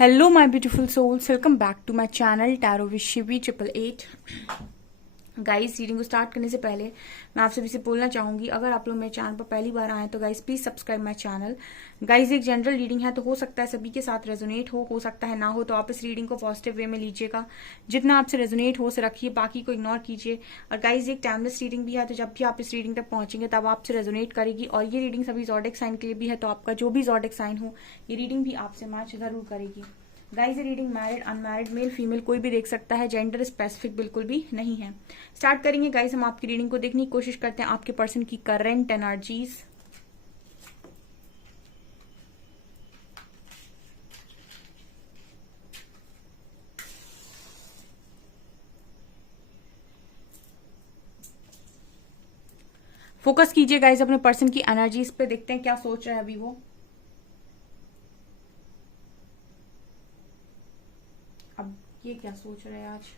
Hello, my beautiful souls. Welcome back to my channel Tarot with Shivi 888. Guys, reading को start करने से पहले मैं आप सभी से बोलना चाहूंगी, अगर आप लोग मेरे चैनल पर पहली बार आए तो guys please subscribe my channel. Guys, एक जनरल रीडिंग है तो हो सकता है सभी के साथ रेजोनेट हो सकता है ना हो, तो आप इस रीडिंग को पॉजिटिव वे में लीजिएगा। जितना आपसे रेजोनेट हो उसे रखिए, बाकी को इग्नोर कीजिए। और गाइस, एक टाइमलेस रीडिंग भी है, तो जब भी आप इस रीडिंग तक पहुंचेंगे तब आपसे रेजोनेट करेगी। और ये रीडिंग सभी ज़ोडिएक साइन के लिए भी है, तो आपका जो भी ज़ोडिएक साइन हो ये रीडिंग भी आपसे मैच जरूर करेगी। गाइस, ये reading married unmarried male female कोई भी देख सकता है, जेंडर स्पेसिफिक बिल्कुल भी नहीं है। स्टार्ट करेंगे गाइस, हम आपकी रीडिंग को देखने की कोशिश करते हैं आपके पर्सन की करंट एनर्जीज। फोकस कीजिए गाइस अपने पर्सन की एनर्जीज पे, देखते हैं क्या सोच रहे हैं अभी वो। अब ये क्या सोच रहे हैं आज।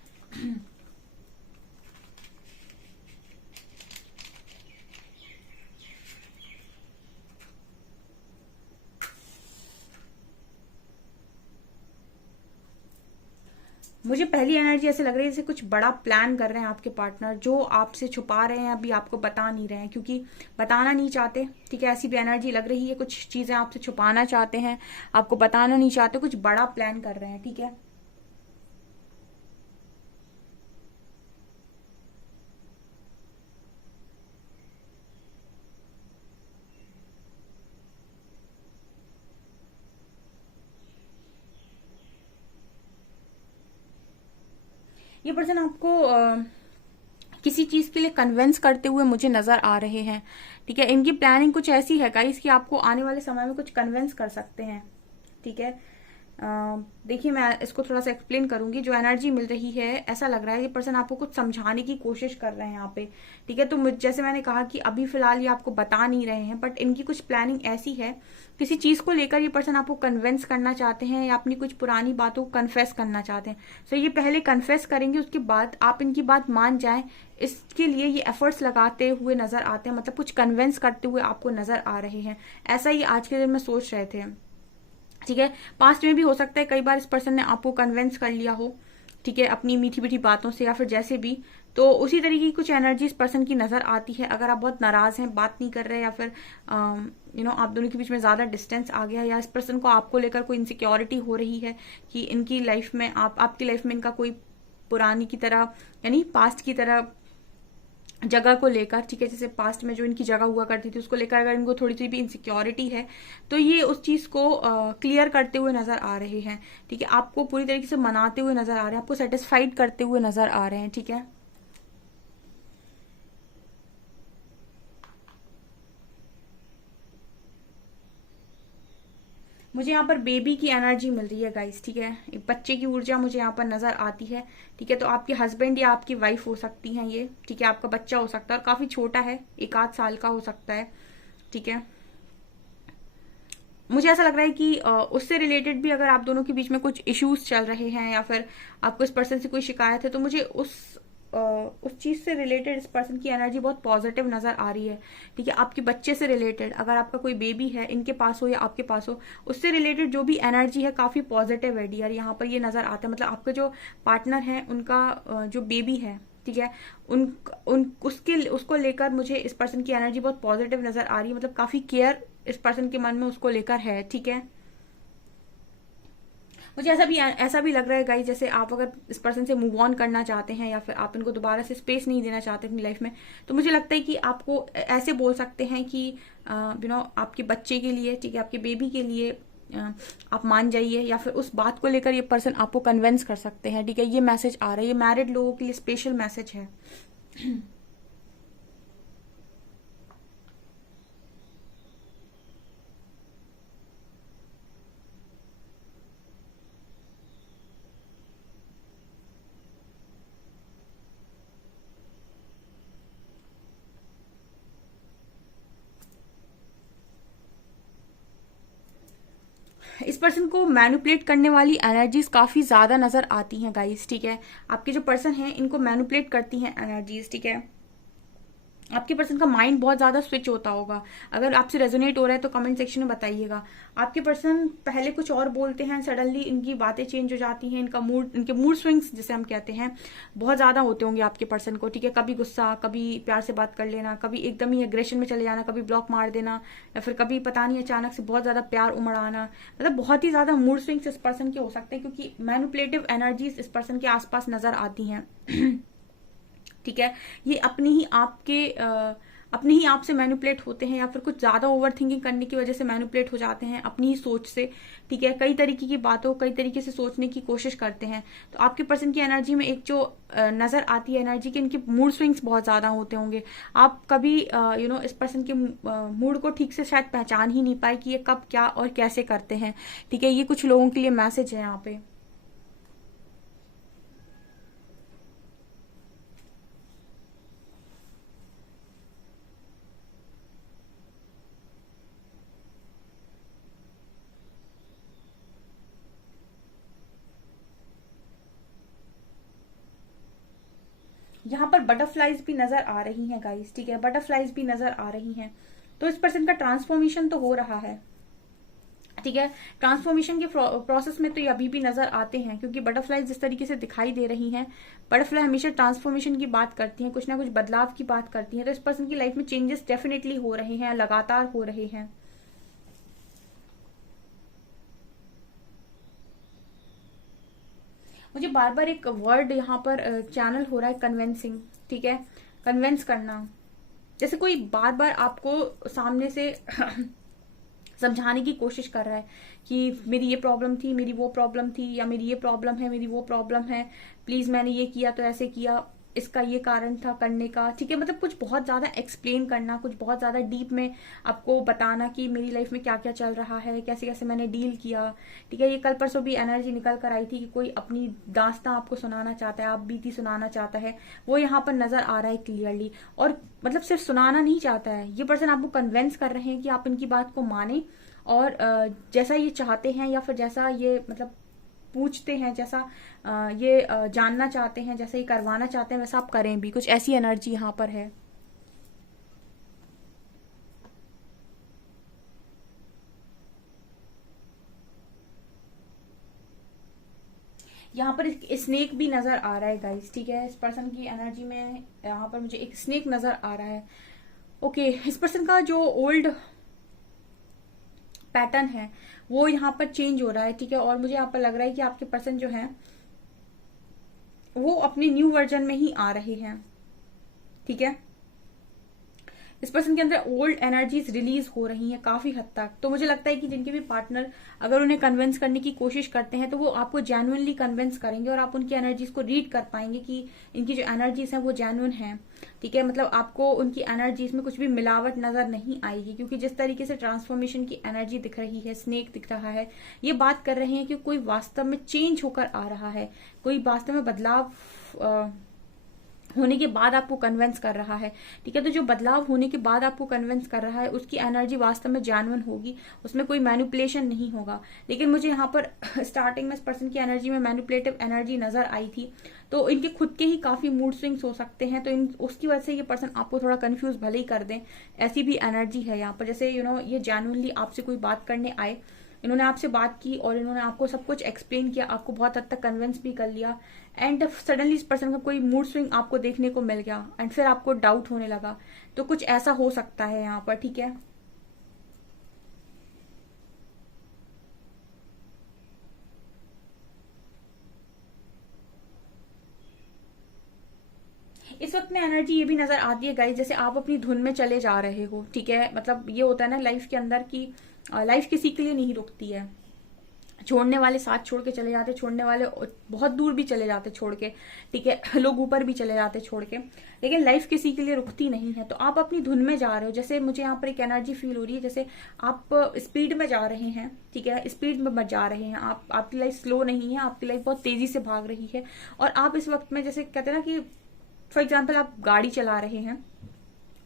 मुझे पहली एनर्जी ऐसे लग रही है जैसे कुछ बड़ा प्लान कर रहे हैं आपके पार्टनर, जो आपसे छुपा रहे हैं, अभी आपको बता नहीं रहे हैं क्योंकि बताना नहीं चाहते। ठीक है, ऐसी भी एनर्जी लग रही है, कुछ चीजें आपसे छुपाना चाहते हैं, आपको बताना नहीं चाहते, कुछ बड़ा प्लान कर रहे हैं। ठीक है, ये पर्सन आपको किसी चीज के लिए कन्विंस करते हुए मुझे नजर आ रहे हैं। ठीक है, इनकी प्लानिंग कुछ ऐसी है गाइस कि आपको आने वाले समय में कुछ कन्विंस कर सकते हैं। ठीक है, देखिए मैं इसको थोड़ा सा एक्सप्लेन करूंगी। जो एनर्जी मिल रही है, ऐसा लग रहा है ये पर्सन आपको कुछ समझाने की कोशिश कर रहे हैं यहाँ पे। ठीक है, तो जैसे मैंने कहा कि अभी फिलहाल ये आपको बता नहीं रहे हैं, बट इनकी कुछ प्लानिंग ऐसी है, किसी चीज को लेकर ये पर्सन आपको कन्विंस करना चाहते हैं या अपनी कुछ पुरानी बातों को कन्फेस करना चाहते हैं। सो ये पहले कन्फेस करेंगे, उसके बाद आप इनकी बात मान जाए, इसके लिए ये एफर्ट्स लगाते हुए नजर आते हैं, मतलब कुछ कन्विंस करते हुए आपको नजर आ रहे हैं। ऐसा ही आज के दिन में सोच रहे थे। ठीक है, पास्ट में भी हो सकता है कई बार इस पर्सन ने आपको कन्विंस कर लिया हो। ठीक है, अपनी मीठी मीठी बातों से या फिर जैसे भी, तो उसी तरीके की कुछ एनर्जी इस पर्सन की नजर आती है। अगर आप बहुत नाराज हैं, बात नहीं कर रहे, या फिर आप दोनों के बीच में ज्यादा डिस्टेंस आ गया, या इस पर्सन को आपको लेकर कोई इनसिक्योरिटी हो रही है कि इनकी लाइफ में आपकी लाइफ में इनका कोई पुरानी की तरह यानी पास्ट की तरह जगह को लेकर, ठीक है, जैसे पास्ट में जो इनकी जगह हुआ करती थी उसको लेकर अगर इनको थोड़ी सी भी इनसिक्योरिटी है तो ये उस चीज को क्लियर करते हुए नजर आ रहे हैं। ठीक है, आपको पूरी तरीके से मनाते हुए नजर आ रहे हैं, आपको सेटिस्फाइड करते हुए नजर आ रहे हैं। ठीक है, मुझे यहाँ पर बेबी की एनर्जी मिल रही है गाइस। ठीक है, एक बच्चे की ऊर्जा मुझे यहाँ पर नजर आती है। ठीक है, तो आपके हस्बैंड या आपकी वाइफ हो सकती हैं ये। ठीक है, आपका बच्चा हो सकता है और काफी छोटा है, 1 आध साल का हो सकता है। ठीक है, मुझे ऐसा लग रहा है कि उससे रिलेटेड भी अगर आप दोनों के बीच में कुछ इश्यूज चल रहे हैं या फिर आपको इस पर्सन से कोई शिकायत है, तो मुझे उस चीज से रिलेटेड इस पर्सन की एनर्जी बहुत पॉजिटिव नजर आ रही है। ठीक है, आपके बच्चे से रिलेटेड, अगर आपका कोई बेबी है, इनके पास हो या आपके पास हो, उससे रिलेटेड जो भी एनर्जी है काफी पॉजिटिव है डियर। यहाँ पर ये नजर आता है, मतलब आपके जो पार्टनर है उनका जो बेबी है, ठीक है, उन उन उसको लेकर मुझे इस पर्सन की एनर्जी बहुत पॉजिटिव नजर आ रही है, मतलब काफी केयर इस पर्सन के मन में उसको लेकर है। ठीक है, मुझे ऐसा भी लग रहा है गाइस, जैसे आप अगर इस पर्सन से मूव ऑन करना चाहते हैं या फिर आप इनको दोबारा से स्पेस नहीं देना चाहते अपनी लाइफ में, तो मुझे लगता है कि आपको ऐसे बोल सकते हैं कि आपके बच्चे के लिए, ठीक है, आपके बेबी के लिए आप मान जाइए, या फिर उस बात को लेकर ये पर्सन आपको कन्विंस कर सकते हैं। ठीक है, ये मैसेज आ रहा है, ये मैरिड लोगों के लिए स्पेशल मैसेज है। इस पर्सन को मैनिपुलेट करने वाली एनर्जीज काफी ज्यादा नजर आती हैं गाइस। ठीक है, आपके जो पर्सन हैं इनको मैनिपुलेट करती हैं एनर्जीज। ठीक है, आपके पर्सन का माइंड बहुत ज्यादा स्विच होता होगा। अगर आपसे रेजोनेट हो रहा है तो कमेंट सेक्शन में बताइएगा। आपके पर्सन पहले कुछ और बोलते हैं, सडनली इनकी बातें चेंज हो जाती हैं, इनके मूड स्विंग्स जिसे हम कहते हैं बहुत ज्यादा होते होंगे आपके पर्सन को, ठीक है। कभी गुस्सा, कभी प्यार से बात कर लेना, कभी एकदम ही एग्रेशन में चले जाना, कभी ब्लॉक मार देना, या फिर कभी पता नहीं अचानक से बहुत ज्यादा प्यार उमड़ आना। मतलब बहुत ही ज्यादा मूड स्विंग्स इस पर्सन के हो सकते हैं, क्योंकि मैनिपुलेटिव एनर्जीज इस पर्सन के आसपास नजर आती हैं। ठीक है, ये अपने ही आप से मैनिपुलेट होते हैं, या फिर कुछ ज्यादा ओवर थिंकिंग करने की वजह से मैनिपुलेट हो जाते हैं अपनी ही सोच से, ठीक है। कई तरीके की बातों कई तरीके से सोचने की कोशिश करते हैं। तो आपके पर्सन की एनर्जी में एक जो नजर आती है एनर्जी के, इनके मूड स्विंग्स बहुत ज्यादा होते होंगे। आप कभी इस पर्सन के मूड को ठीक से शायद पहचान ही नहीं पाए कि ये कब क्या और कैसे करते हैं, ठीक है। ये कुछ लोगों के लिए मैसेज है यहाँ पे। यहाँ पर बटरफ्लाइज भी नजर आ रही हैं गाइस, ठीक है, बटरफ्लाइज भी नजर आ रही हैं। तो इस पर्सन का ट्रांसफॉर्मेशन तो हो रहा है, ठीक है। ट्रांसफॉर्मेशन के प्रोसेस में तो ये अभी भी नजर आते हैं, क्योंकि बटरफ्लाई जिस तरीके से दिखाई दे रही हैं, बटरफ्लाई हमेशा ट्रांसफॉर्मेशन की बात करती हैं, कुछ ना कुछ बदलाव की बात करती हैं। तो इस पर्सन की लाइफ में चेंजेस डेफिनेटली हो रहे हैं, लगातार हो रहे हैं। मुझे बार बार एक वर्ड यहाँ पर चैनल हो रहा है, कन्विंसिंग, ठीक है, कन्विंस करना। जैसे कोई बार बार आपको सामने से समझाने की कोशिश कर रहा है कि मेरी ये प्रॉब्लम थी, मेरी वो प्रॉब्लम थी, या मेरी ये प्रॉब्लम है, मेरी वो प्रॉब्लम है, प्लीज मैंने ये किया तो ऐसे किया, इसका ये कारण था करने का, ठीक है। मतलब कुछ बहुत ज्यादा एक्सप्लेन करना, कुछ बहुत ज्यादा डीप में आपको बताना कि मेरी लाइफ में क्या क्या चल रहा है, कैसे कैसे मैंने डील किया, ठीक है। ये कल परसों भी एनर्जी निकल कर आई थी कि कोई अपनी दास्तां आपको सुनाना चाहता है, आप बीती सुनाना चाहता है, वो यहाँ पर नजर आ रहा है क्लियरली। और मतलब सिर्फ सुनाना नहीं चाहता है, ये पर्सन आपको कन्विंस कर रहे हैं कि आप इनकी बात को माने, और जैसा ये चाहते हैं, या फिर जैसा ये मतलब पूछते हैं, जैसा ये जानना चाहते हैं, जैसे ये करवाना चाहते हैं, वैसा आप करें भी। कुछ ऐसी एनर्जी यहाँ पर है। यहाँ पर स्नेक भी नजर आ रहा है गाइस, ठीक है। इस पर्सन की एनर्जी में यहाँ पर मुझे एक स्नेक नजर आ रहा है। ओके, इस पर्सन का जो ओल्ड पैटर्न है वो यहाँ पर चेंज हो रहा है, ठीक है। और मुझे यहाँ पर लग रहा है कि आपके पर्सन जो है वो अपने न्यू वर्जन में ही आ रहे हैं, ठीक है। इस पर्सन के अंदर ओल्ड एनर्जीज रिलीज हो रही हैं काफी हद तक। तो मुझे लगता है कि जिनके भी पार्टनर अगर उन्हें कन्विंस करने की कोशिश करते हैं तो वो आपको जेन्युइनली कन्विंस करेंगे, और आप उनकी एनर्जीज को रीड कर पाएंगे कि इनकी जो एनर्जीज हैं वो जेन्युइन हैं, ठीक है। मतलब आपको उनकी एनर्जीज में कुछ भी मिलावट नजर नहीं आएगी, क्योंकि जिस तरीके से ट्रांसफॉर्मेशन की एनर्जी दिख रही है, स्नेक दिख रहा है, ये बात कर रहे हैं कि कोई वास्तव में चेंज होकर आ रहा है, कोई वास्तव में बदलाव होने के बाद आपको कन्विंस कर रहा है, ठीक है। तो जो बदलाव होने के बाद आपको कन्विंस कर रहा है उसकी एनर्जी वास्तव में जेन्युइन होगी, उसमें कोई मैनिपुलेशन नहीं होगा। लेकिन मुझे यहाँ पर स्टार्टिंग में इस पर्सन की एनर्जी में मैनिपुलेटिव एनर्जी नजर आई थी, तो इनके खुद के ही काफी मूड स्विंग्स हो सकते हैं। तो उसकी वजह से ये पर्सन आपको थोड़ा कंफ्यूज भले ही कर दें, ऐसी भी एनर्जी है यहाँ पर। जैसे ये जेन्युइनली आपसे कोई बात करने आए, इन्होंने आपसे बात की और इन्होंने आपको सब कुछ एक्सप्लेन किया, आपको बहुत हद तक कन्विंस भी कर लिया, एंड सडनली इस पर्सन का कोई मूड स्विंग आपको देखने को मिल गया, एंड फिर आपको डाउट होने लगा। तो कुछ ऐसा हो सकता है यहाँ पर, ठीक है। इस वक्त में एनर्जी ये भी नजर आती है गाइस, जैसे आप अपनी धुन में चले जा रहे हो, ठीक है। मतलब ये होता है ना लाइफ के अंदर की लाइफ किसी के लिए नहीं रुकती है। छोड़ने वाले साथ छोड़ के चले जाते, छोड़ने वाले बहुत दूर भी चले जाते छोड़ के, ठीक है। लोग ऊपर भी चले जाते छोड़ के, लेकिन लाइफ किसी के लिए रुकती नहीं है। तो आप अपनी धुन में जा रहे हो। जैसे मुझे यहाँ पर एक एनर्जी फील हो रही है, जैसे आप स्पीड में जा रहे हैं, ठीक है, स्पीड में जा रहे हैं आप। आपकी लाइफ स्लो नहीं है, आपकी लाइफ बहुत तेजी से भाग रही है। और आप इस वक्त में जैसे कहते हैं ना कि फॉर एग्जाम्पल आप गाड़ी चला रहे हैं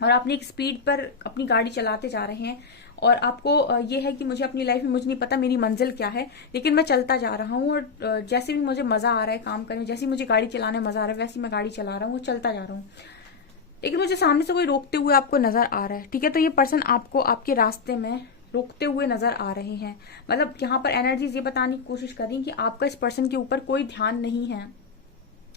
और आपने एक स्पीड पर अपनी गाड़ी चलाते जा रहे हैं, और आपको ये है कि मुझे अपनी लाइफ में मुझे नहीं पता मेरी मंजिल क्या है, लेकिन मैं चलता जा रहा हूँ, और जैसे भी मुझे मजा आ रहा है काम करने में, जैसे मुझे गाड़ी चलाने में मजा आ रहा है, वैसे मैं गाड़ी चला रहा हूँ, चलता जा रहा हूँ। लेकिन मुझे सामने से कोई रोकते हुए आपको नजर आ रहा है, ठीक है। तो ये पर्सन आपको आपके रास्ते में रोकते हुए नजर आ रहे हैं। मतलब यहाँ पर एनर्जीज ये बताने की कोशिश कर रही हैं कि आपका इस पर्सन के ऊपर कोई ध्यान नहीं है,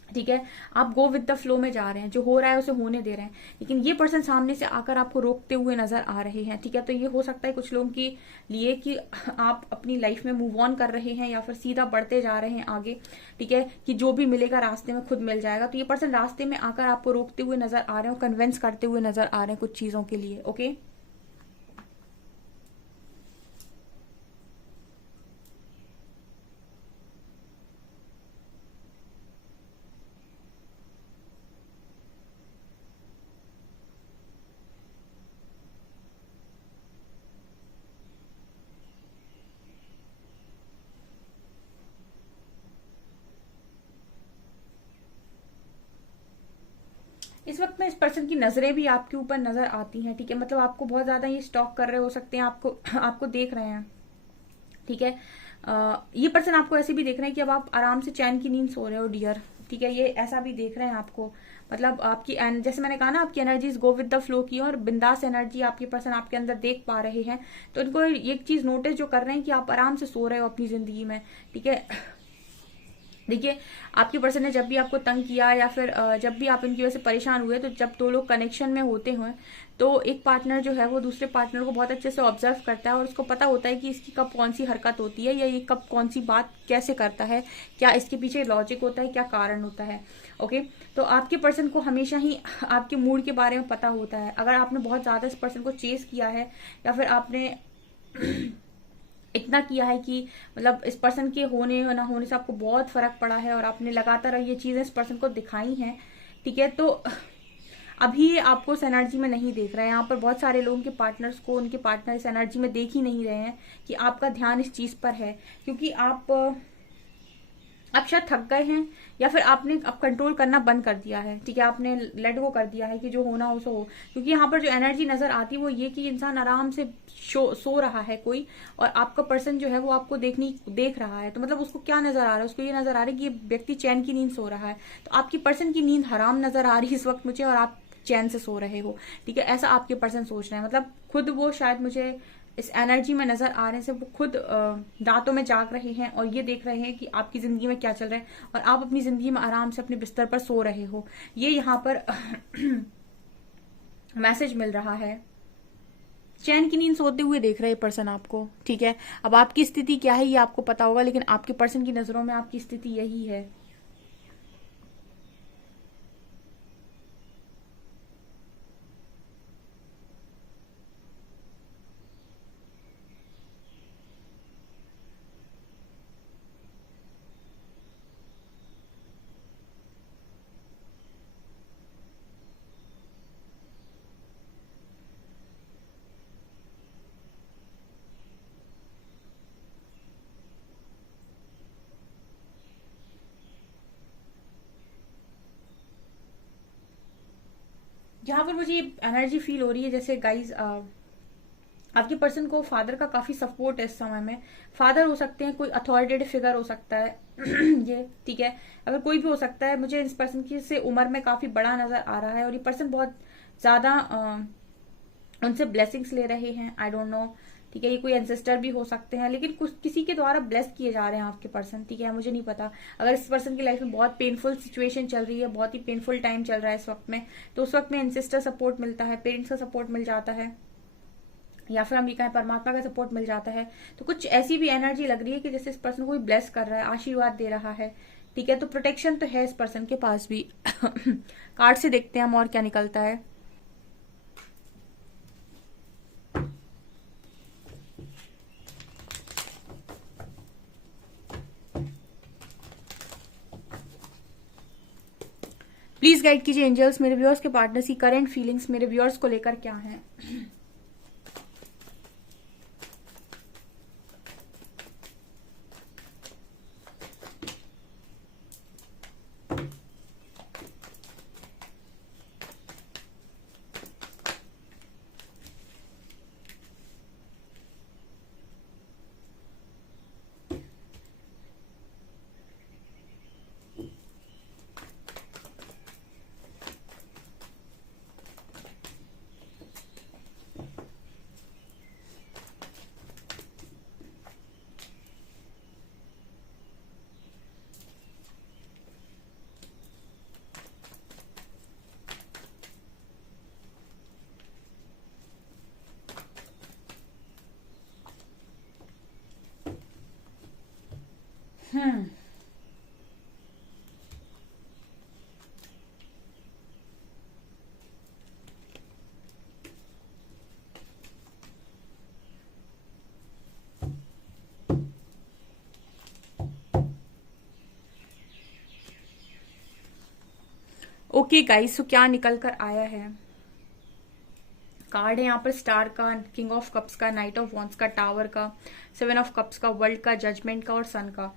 ठीक है। आप गो विद द फ्लो में जा रहे हैं, जो हो रहा है उसे होने दे रहे हैं। लेकिन ये पर्सन सामने से आकर आपको रोकते हुए नजर आ रहे हैं, ठीक है। तो ये हो सकता है कुछ लोगों के लिए कि आप अपनी लाइफ में मूव ऑन कर रहे हैं या फिर सीधा बढ़ते जा रहे हैं आगे, ठीक है, कि जो भी मिलेगा रास्ते में खुद मिल जाएगा। तो ये पर्सन रास्ते में आकर आपको रोकते हुए नजर आ रहे हैं, कन्विंस करते हुए नजर आ रहे हैं कुछ चीजों के लिए। ओके, इस वक्त में इस पर्सन की नजरें भी आपके ऊपर नजर आती हैं, ठीक है। मतलब आपको बहुत ज्यादा ये स्टॉक कर रहे हो सकते हैं, आपको आपको देख रहे हैं, ठीक है। ये पर्सन आपको ऐसे भी देख रहे हैं कि अब आप आराम से चैन की नींद सो रहे हो डियर, ठीक है। ये ऐसा भी देख रहे हैं आपको। मतलब आपकी जैसे मैंने कहा ना, आपकी energies go with the flow की और बिंदास एनर्जी आपके पर्सन आपके अंदर देख पा रहे हैं। तो इनको एक चीज नोटिस जो कर रहे हैं कि आप आराम से सो रहे हो अपनी जिंदगी में, ठीक है। देखिए, आपके पर्सन ने जब भी आपको तंग किया या फिर जब भी आप इनकी वजह से परेशान हुए, तो जब दो लोग कनेक्शन में होते हैं तो एक पार्टनर जो है वो दूसरे पार्टनर को बहुत अच्छे से ऑब्जर्व करता है और उसको पता होता है कि इसकी कब कौन सी हरकत होती है या ये कब कौन सी बात कैसे करता है, क्या इसके पीछे लॉजिक होता है, क्या कारण होता है। ओके, तो आपके पर्सन को हमेशा ही आपके मूड के बारे में पता होता है। अगर आपने बहुत ज्यादा इस पर्सन को चेस किया है या फिर आपने इतना किया है कि मतलब इस पर्सन के होने ना होने से आपको बहुत फर्क पड़ा है और आपने लगातार ये चीजें इस पर्सन को दिखाई हैं, ठीक है। तो अभी आपको इस एनर्जी में नहीं देख रहे हैं। यहाँ पर बहुत सारे लोगों के पार्टनर्स को उनके पार्टनर इस एनर्जी में देख ही नहीं रहे हैं कि आपका ध्यान इस चीज पर है, क्योंकि आप शायद थक गए हैं या फिर आपने अब कंट्रोल करना बंद कर दिया है, ठीक है। आपने लेट गो कर दिया है कि जो होना हो सो हो। क्योंकि यहाँ पर जो एनर्जी नजर आती है वो ये कि इंसान आराम से सो रहा है कोई, और आपका पर्सन जो है वो आपको देख रहा है। तो मतलब उसको क्या नजर आ रहा है, उसको ये नजर आ रहा है कि ये व्यक्ति चैन की नींद सो रहा है। तो आपकी पर्सन की नींद हराम नजर आ रही है इस वक्त मुझे, और आप चैन से सो रहे हो, ठीक है। ऐसा आपके पर्सन सोच रहे हैं। मतलब खुद वो शायद मुझे इस एनर्जी में नजर आ रहे हैं, वो खुद रातों में जाग रहे हैं और ये देख रहे हैं कि आपकी जिंदगी में क्या चल रहा है, और आप अपनी जिंदगी में आराम से अपने बिस्तर पर सो रहे हो। ये यहाँ पर मैसेज मिल रहा है। चैन की नींद सोते हुए देख रहे पर्सन आपको, ठीक है। अब आपकी स्थिति क्या है ये आपको पता होगा, लेकिन आपके पर्सन की नजरों में आपकी स्थिति यही है। यहाँ पर मुझे ये एनर्जी फील हो रही है जैसे गाइज आपके पर्सन को फादर का काफी सपोर्ट है इस समय में। फादर हो सकते हैं, कोई अथॉरिटेटिव फिगर हो सकता है ये, ठीक है। अगर कोई भी हो सकता है, मुझे इस पर्सन की से उम्र में काफी बड़ा नजर आ रहा है और ये पर्सन बहुत ज्यादा उनसे ब्लेसिंग्स ले रहे हैं। आई डोंट नो, ठीक है। ये कोई एंसेस्टर भी हो सकते हैं, लेकिन कुछ किसी के द्वारा ब्लेस किए जा रहे हैं आपके पर्सन, ठीक है। मुझे नहीं पता, अगर इस पर्सन की लाइफ में बहुत पेनफुल सिचुएशन चल रही है, बहुत ही पेनफुल टाइम चल रहा है इस वक्त में, तो उस वक्त में एंसेस्टर सपोर्ट मिलता है, पेरेंट्स का सपोर्ट मिल जाता है, या फिर हम ये कहें परमात्मा का सपोर्ट मिल जाता है। तो कुछ ऐसी भी एनर्जी लग रही है कि जैसे इस पर्सन को कोई ब्लेस कर रहा है, आशीर्वाद दे रहा है, ठीक है। तो प्रोटेक्शन तो है इस पर्सन के पास भी कार्ड से देखते हैं हम और क्या निकलता है। प्लीज गाइड कीजिए एंजल्स, मेरे व्यूअर्स के पार्टनर्स की करंट फीलिंग्स मेरे व्यूअर्स को लेकर क्या है। हम्म ओके गाइस, सो क्या निकल कर आया है? कार्ड है यहाँ पर स्टार का, किंग ऑफ कप्स का, नाइट ऑफ वॉन्ड्स का, टावर का, सेवन ऑफ कप्स का, वर्ल्ड का, जजमेंट का और सन का।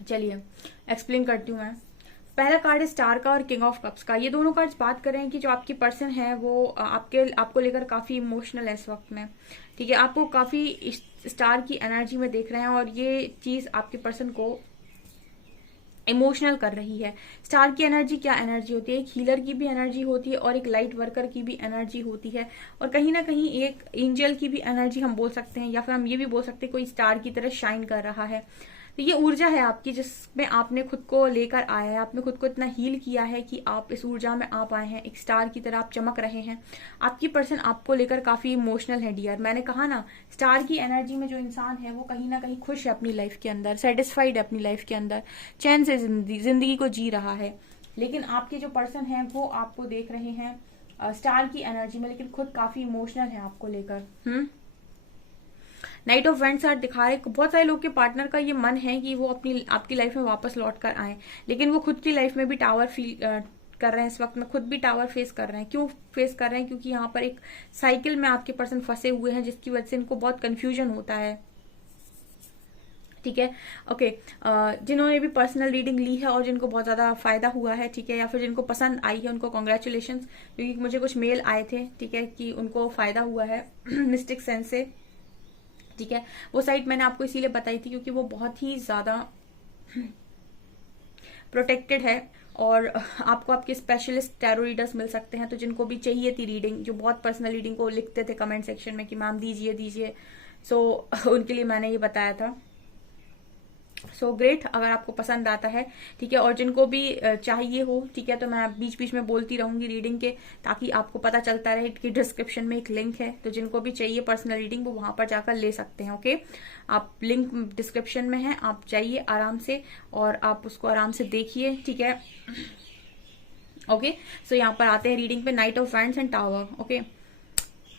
चलिए एक्सप्लेन करती हूँ मैं। पहला कार्ड है स्टार का और किंग ऑफ कप्स का। ये दोनों कार्ड्स बात कर रहे हैं कि जो आपकी पर्सन है वो आपको लेकर काफी इमोशनल है इस वक्त में। ठीक है, आपको काफी स्टार की एनर्जी में देख रहे हैं और ये चीज आपके पर्सन को इमोशनल कर रही है। स्टार की एनर्जी क्या एनर्जी होती है? एक हीलर की भी एनर्जी होती है और एक लाइट वर्कर की भी एनर्जी होती है, और कहीं ना कहीं एक एंजल की भी एनर्जी हम बोल सकते हैं, या फिर हम ये भी बोल सकते हैं कोई स्टार की तरह शाइन कर रहा है। तो ये ऊर्जा है आपकी जिसमें आपने खुद को लेकर आया है, आपने खुद को इतना हील किया है कि आप इस ऊर्जा में आ पाए हैं, एक स्टार की तरह आप चमक रहे हैं। आपकी पर्सन आपको लेकर काफी इमोशनल है डियर। मैंने कहा ना, स्टार की एनर्जी में जो इंसान है वो कहीं ना कहीं खुश है अपनी लाइफ के अंदर, सेटिस्फाइड है अपनी लाइफ के अंदर, चैन से जिंदगी को जी रहा है। लेकिन आपके जो पर्सन है वो आपको देख रहे हैं स्टार की एनर्जी में, लेकिन खुद काफी इमोशनल है आपको लेकर। नाइट ऑफ वेंट्स आर दिखा रहे, बहुत सारे लोग के पार्टनर का ये मन है कि वो अपनी आपकी लाइफ में वापस लौट कर आए, लेकिन वो खुद की लाइफ में भी टावर फील कर रहे हैं इस वक्त में, खुद भी टावर फेस कर रहे हैं। क्यों फेस कर रहे हैं? क्योंकि यहाँ पर एक साइकिल में आपके पर्सन फंसे हुए हैं जिसकी वजह से इनको बहुत कंफ्यूजन होता है। ठीक है, ओके। जिन्होंने भी पर्सनल रीडिंग ली है और जिनको बहुत ज्यादा फायदा हुआ है, ठीक है, या फिर जिनको पसंद आई है, उनको कॉन्ग्रेचुलेशन, क्योंकि मुझे कुछ मेल आए थे, ठीक है, कि उनको फायदा हुआ है मिस्टिक सेंस से। ठीक है, वो साइट मैंने आपको इसीलिए बताई थी क्योंकि वो बहुत ही ज्यादा प्रोटेक्टेड है और आपको आपके स्पेशलिस्ट टैरो रीडर्स मिल सकते हैं। तो जिनको भी चाहिए थी रीडिंग, जो बहुत पर्सनल रीडिंग को लिखते थे कमेंट सेक्शन में कि मैम दीजिए दीजिए, सो उनके लिए मैंने ये बताया था। सो ग्रेट, अगर आपको पसंद आता है, ठीक है, और जिनको भी चाहिए हो, ठीक है, तो मैं बीच बीच में बोलती रहूंगी रीडिंग के, ताकि आपको पता चलता रहे कि डिस्क्रिप्शन में एक लिंक है, तो जिनको भी चाहिए पर्सनल रीडिंग वो वहां पर जाकर ले सकते हैं। ओके, आप लिंक डिस्क्रिप्शन में है, आप जाइए आराम से और आप उसको आराम से देखिए। ठीक है, ओके। सो यहाँ पर आते हैं रीडिंग पे, night of wands and tower. Okay,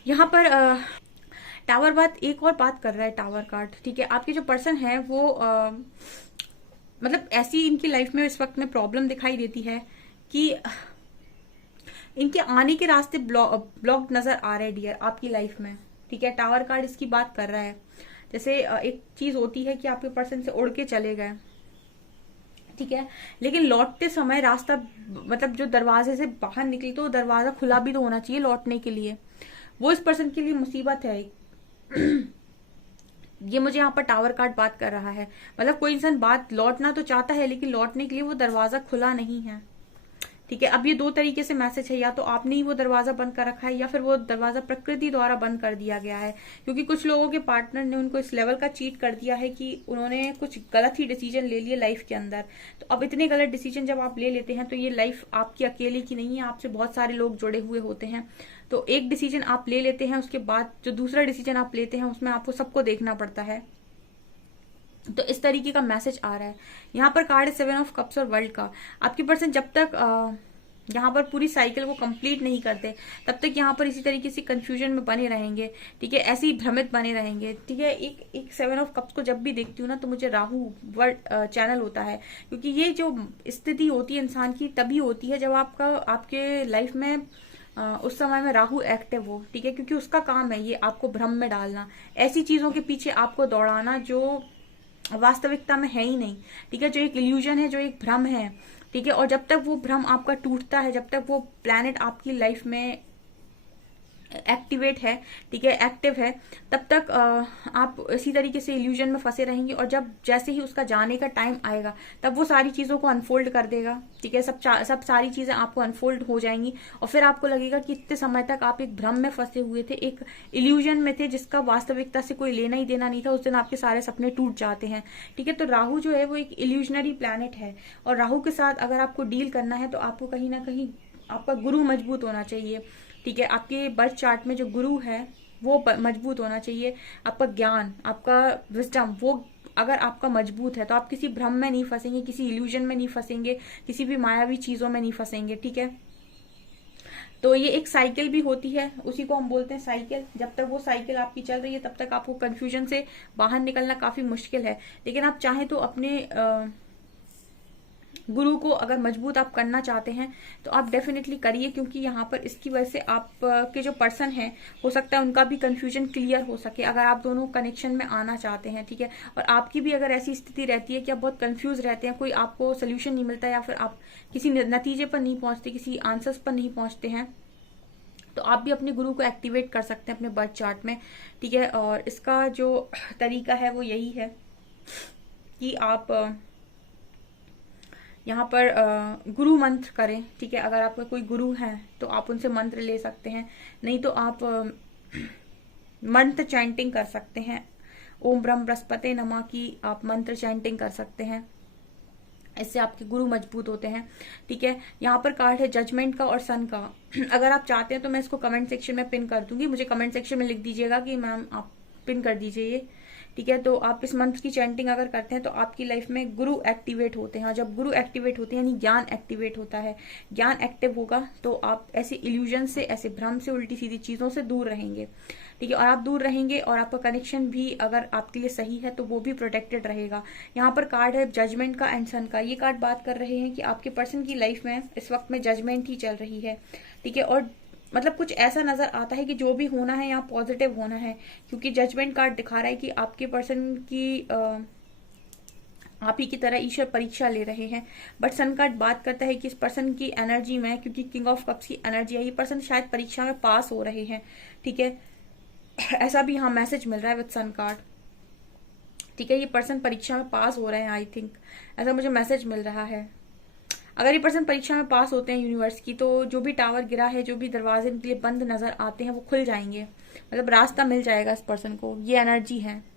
यहाँ पर टावर बात एक और बात कर रहा है टावर कार्ड। ठीक है, आपके जो पर्सन है वो मतलब ऐसी इनकी लाइफ में इस वक्त में प्रॉब्लम दिखाई देती है कि इनके आने के रास्ते ब्लॉक्ड नजर आ रहे हैं डियर आपकी लाइफ में। ठीक है, टावर कार्ड इसकी बात कर रहा है। जैसे एक चीज होती है कि आपके पर्सन से उड़ के चले गए, ठीक है, लेकिन लौटते समय रास्ता, मतलब जो दरवाजे से बाहर निकले तो दरवाजा खुला भी तो होना चाहिए लौटने के लिए। वो इस पर्सन के लिए मुसीबत है। ये मुझे यहाँ पर टावर कार्ड बात कर रहा है, मतलब कोई इंसान बात लौटना तो चाहता है लेकिन लौटने के लिए वो दरवाजा खुला नहीं है। ठीक है, अब ये दो तरीके से मैसेज है, या तो आपने ही वो दरवाजा बंद कर रखा है या फिर वो दरवाजा प्रकृति द्वारा बंद कर दिया गया है, क्योंकि कुछ लोगों के पार्टनर ने उनको इस लेवल का चीट कर दिया है कि उन्होंने कुछ गलत ही डिसीजन ले लिए लाइफ के अंदर। तो अब इतने गलत डिसीजन जब आप ले लेते हैं तो ये लाइफ आपकी अकेले की नहीं है, आपसे बहुत सारे लोग जुड़े हुए होते हैं। तो एक डिसीजन आप ले लेते हैं, उसके बाद जो दूसरा डिसीजन आप लेते हैं उसमें आपको सबको देखना पड़ता है। तो इस तरीके का मैसेज आ रहा है। यहाँ पर कार्ड है सेवन ऑफ कप्स और वर्ल्ड का। आपकी पर्सन जब तक यहाँ पर पूरी साइकिल को कंप्लीट नहीं करते तब तक यहाँ पर इसी तरीके से कंफ्यूजन में बने रहेंगे। ठीक है, ऐसे ही भ्रमित बने रहेंगे। ठीक है, एक सेवन ऑफ कप्स को जब भी देखती हूँ ना तो मुझे राहु वर्ल्ड चैनल होता है, क्योंकि ये जो स्थिति होती है इंसान की तभी होती है जब आपके लाइफ में उस समय में राहु एक्टिव हो। ठीक है, क्योंकि उसका काम है ये आपको भ्रम में डालना, ऐसी चीजों के पीछे आपको दौड़ाना जो वास्तविकता में है ही नहीं। ठीक है, जो एक इल्यूजन है, जो एक भ्रम है। ठीक है, और जब तक वो भ्रम आपका टूटता है, जब तक वो प्लैनेट आपकी लाइफ में एक्टिवेट है, ठीक है, एक्टिव है, तब तक आप इसी तरीके से इल्यूजन में फंसे रहेंगे। और जब जैसे ही उसका जाने का टाइम आएगा तब वो सारी चीजों को अनफोल्ड कर देगा। ठीक है, सब सारी चीजें आपको अनफोल्ड हो जाएंगी और फिर आपको लगेगा कि इतने समय तक आप एक भ्रम में फंसे हुए थे, एक इल्यूजन में थे जिसका वास्तविकता से कोई लेना ही देना नहीं था। उस दिन आपके सारे सपने टूट जाते हैं। ठीक है, तो राहु जो है वो एक इल्यूजनरी प्लैनेट है, और राहु के साथ अगर आपको डील करना है तो आपको कहीं ना कहीं आपका गुरु मजबूत होना चाहिए। ठीक है, आपके बर्थ चार्ट में जो गुरु है वो मजबूत होना चाहिए। आपका ज्ञान, आपका विजडम, वो अगर आपका मजबूत है तो आप किसी भ्रम में नहीं फंसेंगे, किसी इल्यूजन में नहीं फंसेंगे, किसी भी मायावी चीजों में नहीं फंसेंगे, ठीक है। तो ये एक साइकिल भी होती है, उसी को हम बोलते हैं साइकिल। जब तक वो साइकिल आपकी चल रही है तब तक आपको कंफ्यूजन से बाहर निकलना काफी मुश्किल है। लेकिन आप चाहें तो अपने गुरु को अगर मजबूत आप करना चाहते हैं तो आप डेफिनेटली करिए, क्योंकि यहाँ पर इसकी वजह से आप के जो पर्सन हैं हो सकता है उनका भी कंफ्यूजन क्लियर हो सके, अगर आप दोनों कनेक्शन में आना चाहते हैं, ठीक है। और आपकी भी अगर ऐसी स्थिति रहती है कि आप बहुत कंफ्यूज रहते हैं, कोई आपको सोल्यूशन नहीं मिलता या फिर आप किसी नतीजे पर नहीं पहुंचते, किसी आंसर्स पर नहीं पहुंचते हैं, तो आप भी अपने गुरु को एक्टिवेट कर सकते हैं अपने बर्थ चार्ट में, ठीक है। और इसका जो तरीका है वो यही है कि आप यहाँ पर गुरु मंत्र करें, ठीक है। अगर आपका कोई गुरु है तो आप उनसे मंत्र ले सकते हैं, नहीं तो आप मंत्र चैंटिंग कर सकते हैं। ओम ब्रह्म बृहस्पति नमः की आप मंत्र चैंटिंग कर सकते हैं, इससे आपके गुरु मजबूत होते हैं, ठीक है। यहाँ पर कार्ड है जजमेंट का और सन का। अगर आप चाहते हैं तो मैं इसको कमेंट सेक्शन में पिन कर दूंगी, मुझे कमेंट सेक्शन में लिख दीजिएगा कि मैम आप पिन कर दीजिए ये, ठीक है। तो आप इस मंत्र की चैंटिंग अगर करते हैं तो आपकी लाइफ में गुरु एक्टिवेट होते हैं, और जब गुरु एक्टिवेट होते हैं यानी ज्ञान एक्टिवेट होता है, ज्ञान एक्टिव होगा तो आप ऐसे इल्यूजन से, ऐसे भ्रम से, उल्टी सीधी चीजों से दूर रहेंगे, ठीक है। और आप दूर रहेंगे और आपका कनेक्शन भी अगर आपके लिए सही है तो वो भी प्रोटेक्टेड रहेगा। यहाँ पर कार्ड है जजमेंट का एंड सन का। ये कार्ड बात कर रहे हैं कि आपके पर्सन की लाइफ में इस वक्त में जजमेंट ही चल रही है, ठीक है। और मतलब कुछ ऐसा नजर आता है कि जो भी होना है यहाँ पॉजिटिव होना है, क्योंकि जजमेंट कार्ड दिखा रहा है कि आपके पर्सन की आप ही की तरह ईश्वर परीक्षा ले रहे हैं। बट सन कार्ड बात करता है कि इस पर्सन की एनर्जी में, क्योंकि किंग ऑफ कप्स की एनर्जी है, ये पर्सन शायद परीक्षा में पास हो रहे हैं, ठीक है। ऐसा भी यहाँ मैसेज मिल रहा है विद सन कार्ड, ठीक है। ये पर्सन परीक्षा में पास हो रहे हैं, आई थिंक ऐसा मुझे मैसेज मिल रहा है। अगर ये पर्सन परीक्षा में पास होते हैं यूनिवर्स की, तो जो भी टावर गिरा है, जो भी दरवाजे इनके लिए बंद नजर आते हैं वो खुल जाएंगे, मतलब रास्ता मिल जाएगा इस पर्सन को, ये एनर्जी है।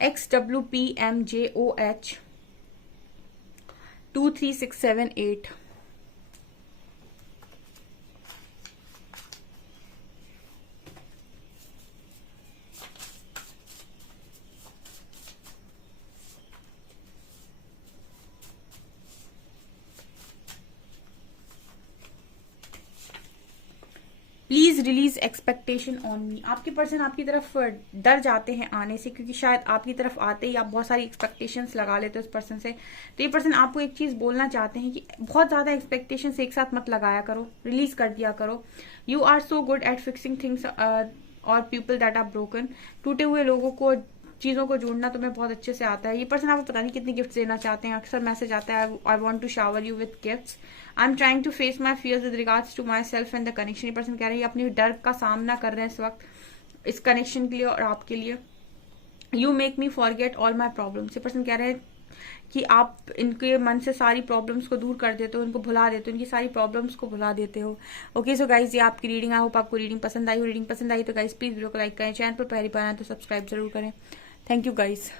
XWPMJOH 23678। Please release expectation on me. आपके पर्सन आपकी तरफ डर जाते हैं आने से, क्योंकि शायद आपकी तरफ आते ही आप बहुत सारी एक्सपेक्टेशंस लगा लेते हो इस पर्सन से। तो ये पर्सन आपको एक चीज बोलना चाहते हैं कि बहुत ज्यादा एक्सपेक्टेशंस एक साथ मत लगाया करो, रिलीज कर दिया करो। You are so good at fixing things और पीपल दैट आर ब्रोकन। टूटे हुए लोगों को, चीजों को जोड़ना तुम्हें बहुत अच्छे से आता है। ये पर्सन आपको पता नहीं कितनी गिफ्ट देना चाहते हैं, अक्सर मैसेज आता है I want to shower you with gifts, I am trying to face my fears with regards to myself and the connection. ये पर्सन कह रहे हैं अपने डर का सामना कर रहे हैं इस वक्त इस कनेक्शन के लिए और आपके लिए। You make me forget all my problems. ये पर्सन कह रहे हैं कि आप इनके मन से सारी प्रॉब्लम्स को दूर कर देते हो, इनको भुला देते हो, इनकी सारी प्रॉब्लम्स को भुला देते हो। ओके सो गाइज, ये आपकी रीडिंग। आई होप आपको रीडिंग पसंद आई हो। रीडिंग पसंद आई तो गाइज प्लीज वीडियो को लाइक करें, चैनल पर पहली बार आए तो सब्सक्राइब जरूर करें। Thank you guys.